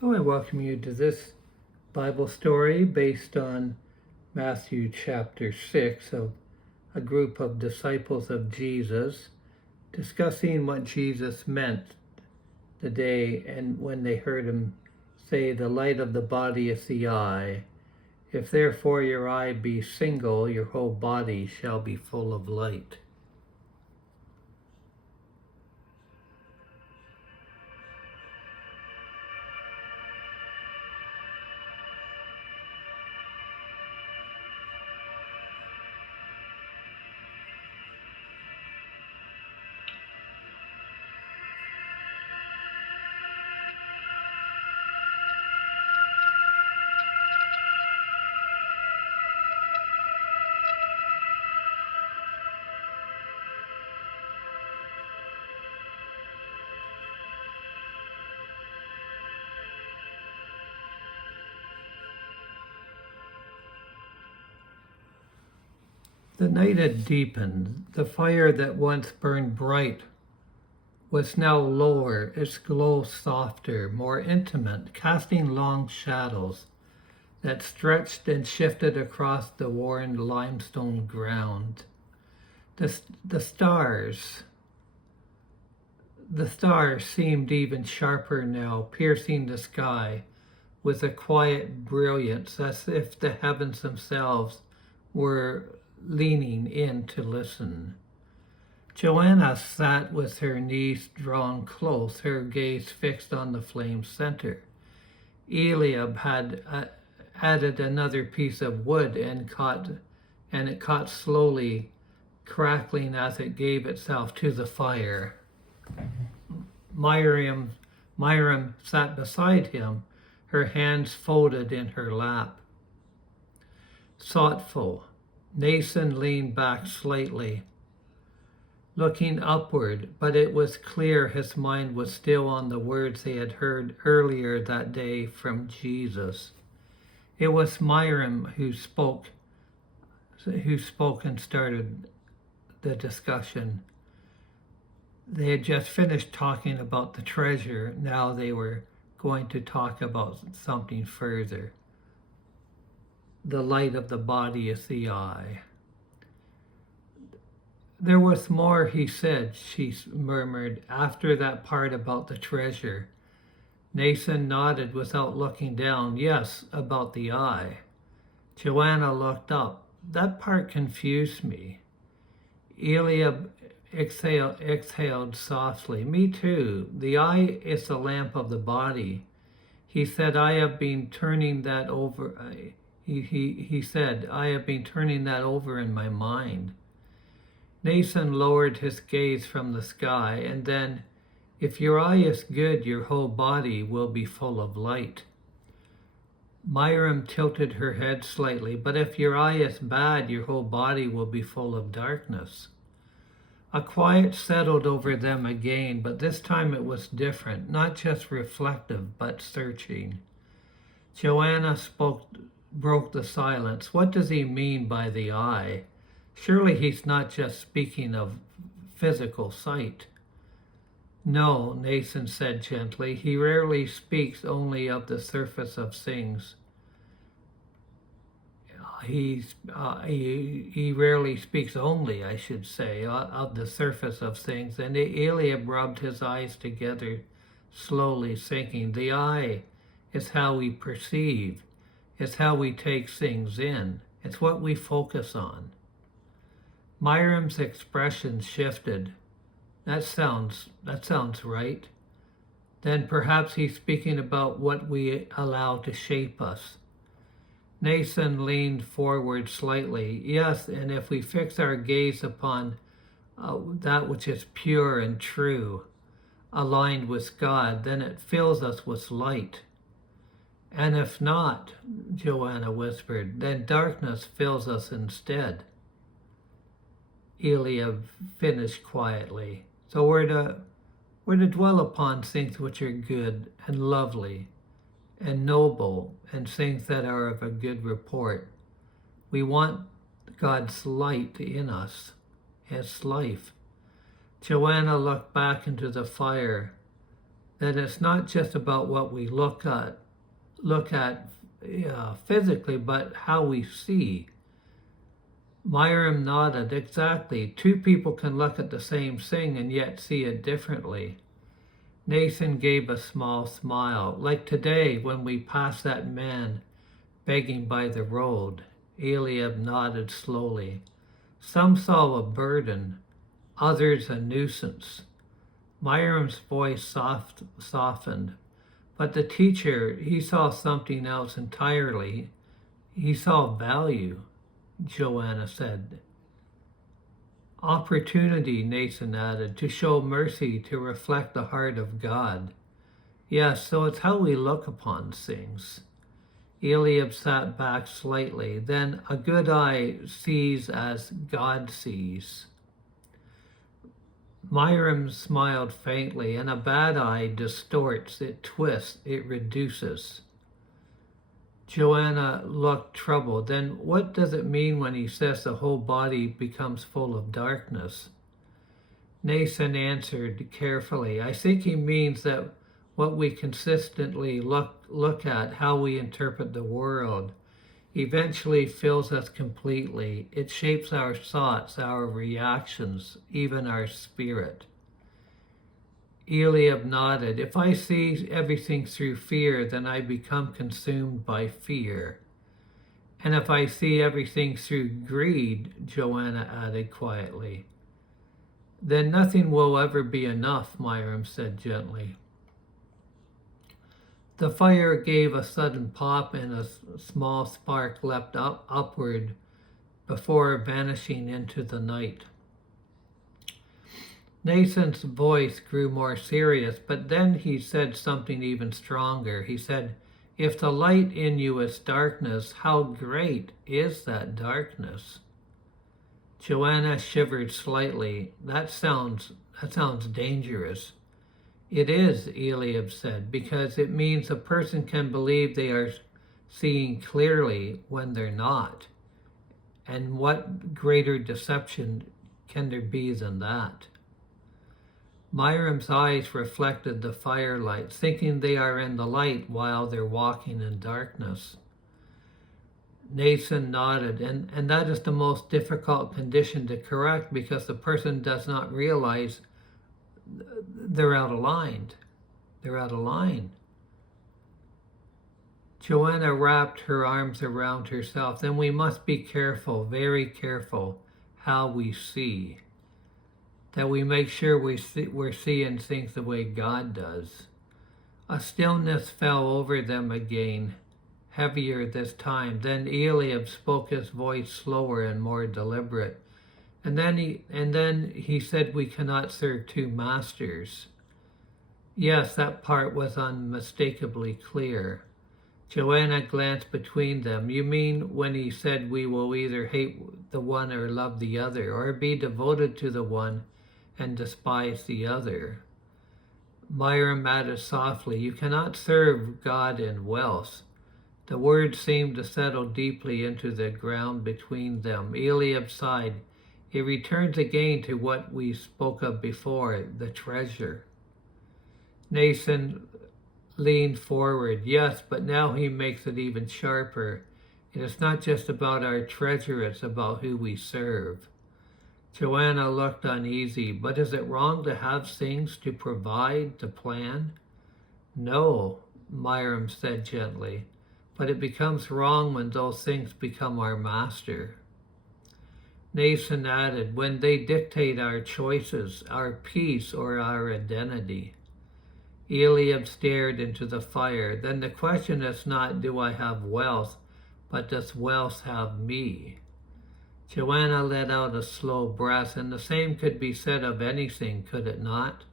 So I welcome you to this Bible story based on Matthew chapter 6 of a group of disciples of Jesus discussing what Jesus meant the day and when they heard him say, "The light of the body is the eye. If therefore your eye be single, your whole body shall be full of light." The night had deepened. The fire that once burned bright was now lower, its glow softer, more intimate, casting long shadows that stretched and shifted across the worn limestone ground. The stars, the stars seemed even sharper now, piercing the sky with a quiet brilliance, as if the heavens themselves were leaning in to listen. Joanna sat with her knees drawn close, her gaze fixed on the flame's center. Eliab had added another piece of wood and it caught slowly, crackling as it gave itself to the fire. Miriam sat beside him, her hands folded in her lap. Thoughtful, Nathan leaned back slightly, looking upward, but it was clear his mind was still on the words they had heard earlier that day from Jesus. It was Miriam who spoke and started the discussion. They had just finished talking about the treasure. Now they were going to talk about something further. The light of the body is the eye. There was more, he said, she murmured, after that part about the treasure. Nathan nodded without looking down. Yes, about the eye. Joanna looked up. That part confused me. Eliab exhaled softly. Me too. The eye is the lamp of the body. He said, I have been turning that over. He said, I have been turning that over in my mind. Nathan lowered his gaze from the sky, and then, if your eye is good, your whole body will be full of light. Miriam tilted her head slightly, but if your eye is bad, your whole body will be full of darkness. A quiet settled over them again, but this time it was different, not just reflective, but searching. Joanna broke the silence. What does he mean by the eye? Surely he's not just speaking of physical sight. No, Nathan said gently. He rarely speaks only of the surface of things. He rarely speaks only, I should say, of the surface of things. And Eliab rubbed his eyes together slowly, thinking, the eye is how we perceive. It's how we take things in. It's what we focus on. Miriam's expression shifted. That sounds right. Then perhaps he's speaking about what we allow to shape us. Nathan leaned forward slightly. Yes, and if we fix our gaze upon that which is pure and true, aligned with God, then it fills us with light. And if not, Joanna whispered, then darkness fills us instead. Eliab finished quietly. So we're to dwell upon things which are good and lovely and noble and things that are of a good report. We want God's light in us, His life. Joanna looked back into the fire that it's not just about what we look at physically, but how we see. Myram nodded. Exactly. Two people can look at the same thing and yet see it differently. Nathan gave a small smile. Like today when we passed that man begging by the road. Eliab nodded slowly. Some saw a burden, others a nuisance. Myram's voice softened. But the teacher, he saw something else entirely. He saw value, Joanna said. Opportunity, Nathan added, to show mercy, to reflect the heart of God. Yes, so it's how we look upon things. Eliab sat back slightly. Then a good eye sees as God sees. Myram smiled faintly, and a bad eye distorts, it twists, it reduces. Joanna looked troubled. Then what does it mean when he says the whole body becomes full of darkness? Nathan answered carefully, I think he means that what we consistently look at, how we interpret the world, eventually fills us completely. It shapes our thoughts, our reactions, even our spirit. Eliab nodded. If I see everything through fear, then I become consumed by fear. And if I see everything through greed, Joanna added quietly, then nothing will ever be enough, Myram said gently. The fire gave a sudden pop and a small spark leapt upward before vanishing into the night. Nathan's voice grew more serious, but then he said something even stronger. He said, if the light in you is darkness, how great is that darkness? Joanna shivered slightly. That sounds dangerous. It is, Eliab said, because it means a person can believe they are seeing clearly when they're not. And what greater deception can there be than that? Myram's eyes reflected the firelight, thinking they are in the light while they're walking in darkness. Nathan nodded, and that is the most difficult condition to correct because the person does not realize they're out of line. They're out of line. Joanna wrapped her arms around herself. Then we must be careful, very careful, how we see. That we make sure we're seeing things the way God does. A stillness fell over them again, heavier this time. Then Eliab spoke, his voice slower and more deliberate. And then he said, we cannot serve two masters. Yes, that part was unmistakably clear. Joanna glanced between them. You mean when he said we will either hate the one or love the other, or be devoted to the one and despise the other? Myram added softly, you cannot serve God and wealth. The words seemed to settle deeply into the ground between them. Eliab sighed. It returns again to what we spoke of before, the treasure. Nathan leaned forward. Yes, but now he makes it even sharper. It is not just about our treasure, it's about who we serve. Joanna looked uneasy. But is it wrong to have things, to provide, to plan? No, Myram said gently, but it becomes wrong when those things become our master. Nathan added, when they dictate our choices, our peace, or our identity. Eliab stared into the fire. Then the question is not, do I have wealth, but does wealth have me? Joanna let out a slow breath, and the same could be said of anything, could it not?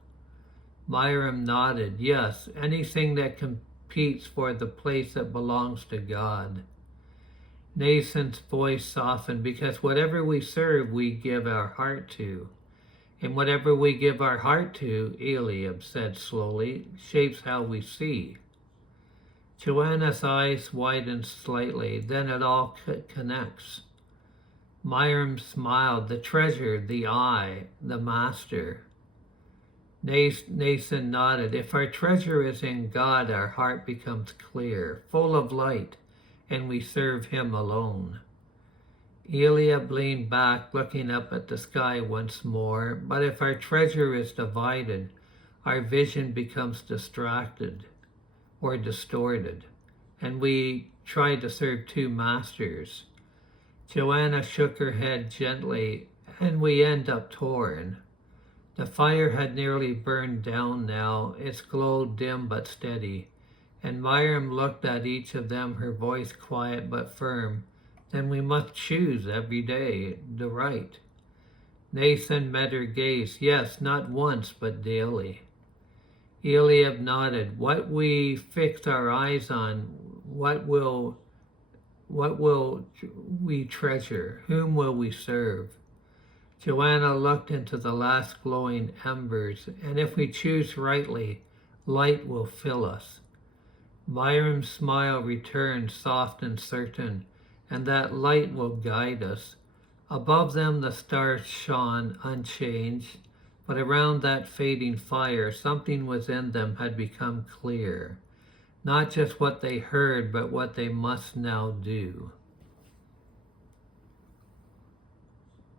Myram nodded. Yes, anything that competes for the place that belongs to God. Nathan's voice softened, because whatever we serve, we give our heart to. And whatever we give our heart to, Eliab said slowly, shapes how we see. Joanna's eyes widened slightly. Then it all connects. Myram smiled. The treasure, the eye, the master. Nathan nodded. If our treasure is in God, our heart becomes clear, full of light, and we serve him alone. Eliab leaned back, looking up at the sky once more. But if our treasure is divided, our vision becomes distracted or distorted, and we try to serve two masters. Joanna shook her head gently, and we end up torn. The fire had nearly burned down now, its glow dim but steady, and Miriam looked at each of them, her voice quiet but firm. Then we must choose every day the right. Nathan met her gaze. Yes, not once, but daily. Eliab nodded. What we fix our eyes on, what will we treasure? Whom will we serve? Joanna looked into the last glowing embers, and if we choose rightly, light will fill us. Miriam's smile returned, soft and certain, and that light will guide us. Above them the stars shone unchanged, but around that fading fire, something within them had become clear. Not just what they heard, but what they must now do.